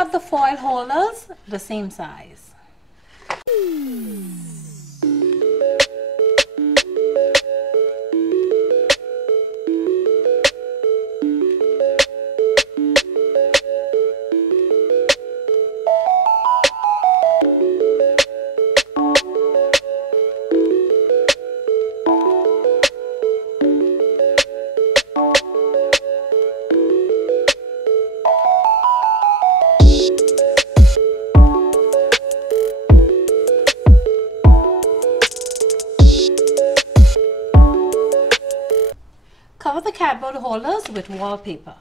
cut the foil holders the same size. Cover the cardboard holders with wallpaper.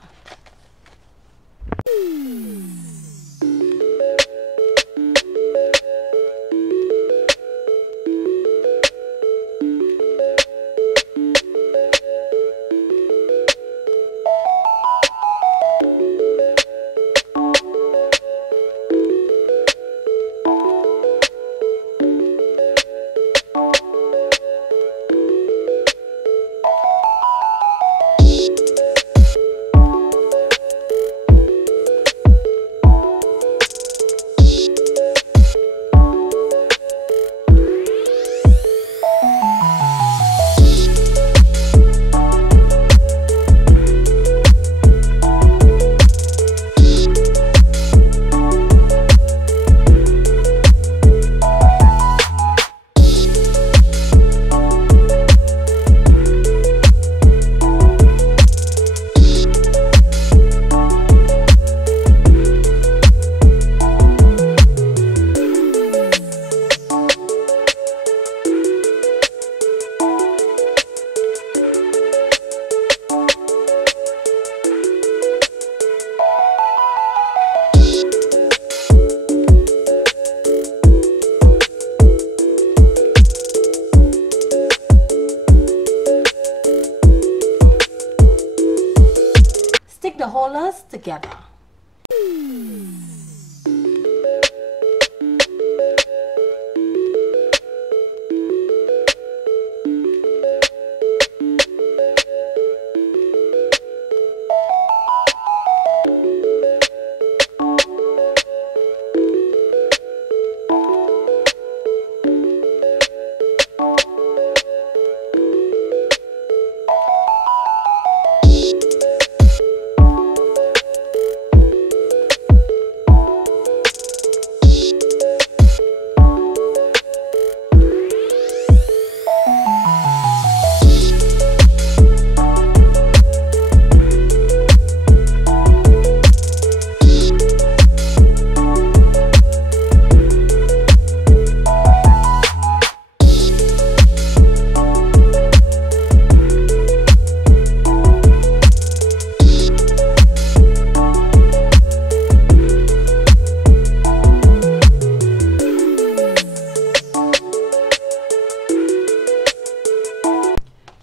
Stick the holders together.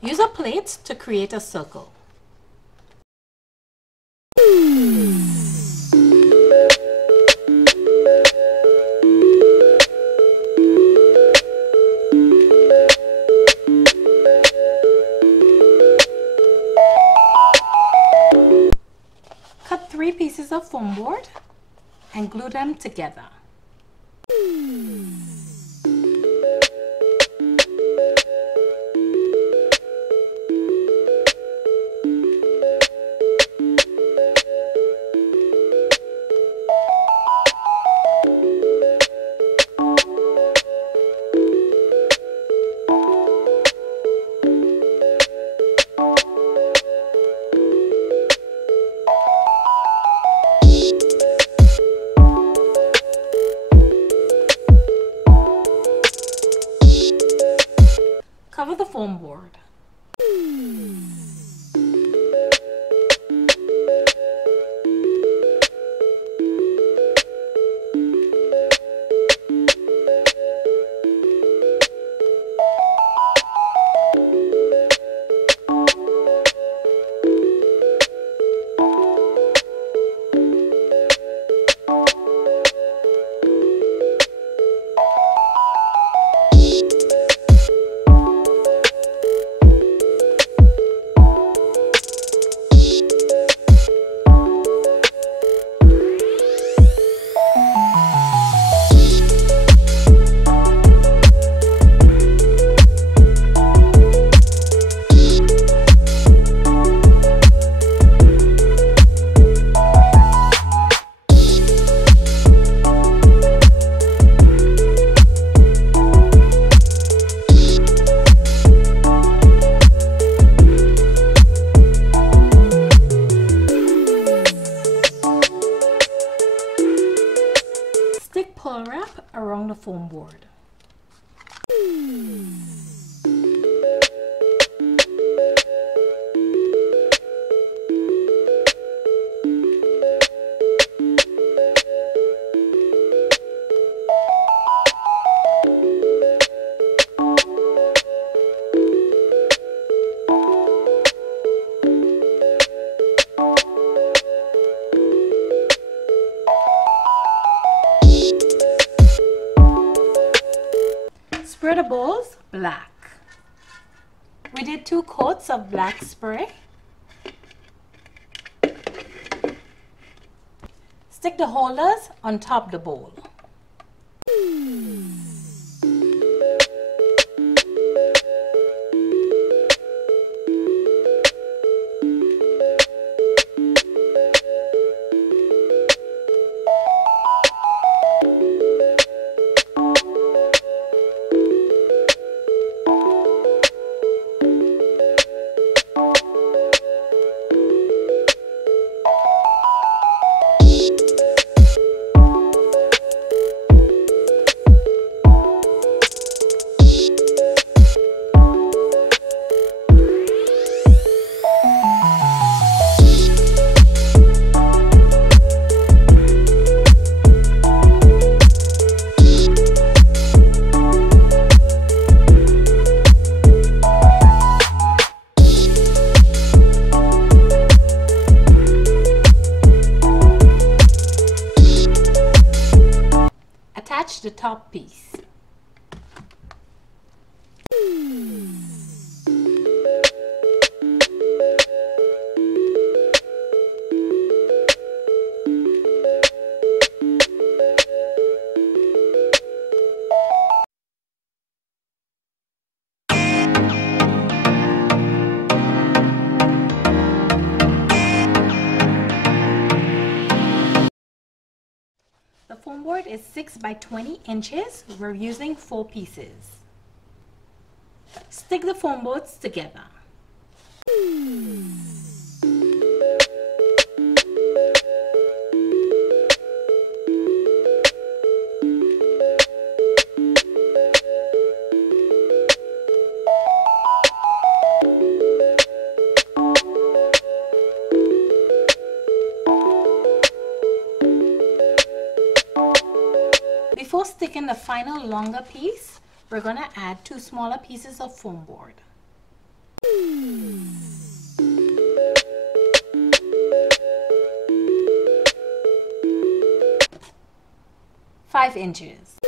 Use a plate to create a circle. Cut 3 pieces of foam board and glue them together. foam board. Spray the bowls black. We did 2 coats of black spray. Stick the holders on top the bowl. Attach the top piece. The foam board is 6 by 20 inches. We're using 4 pieces. Stick the foam boards together. Before sticking the final longer piece, we're going to add 2 smaller pieces of foam board. Five inches.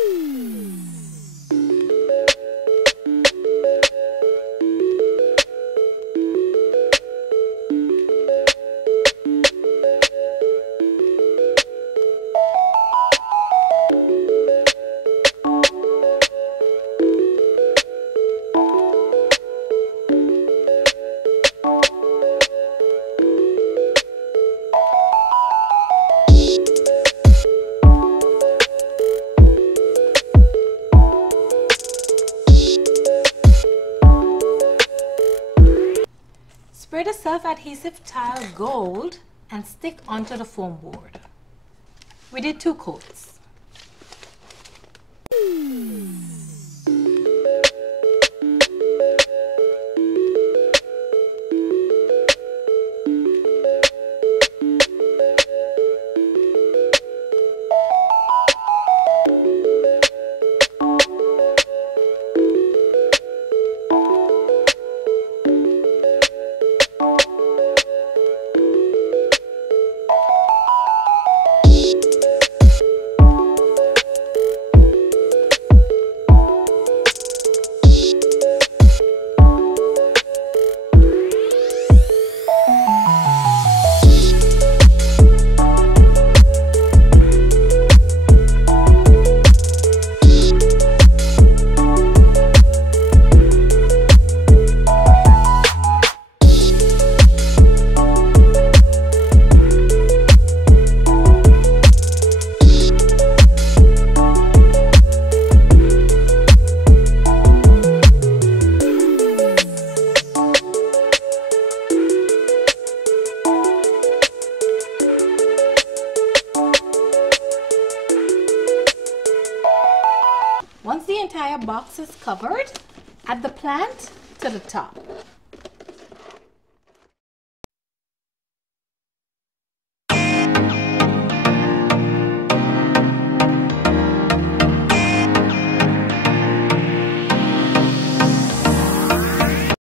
Spray the self-adhesive tile gold and stick onto the foam board. We did 2 coats. box is covered at the plant to the top.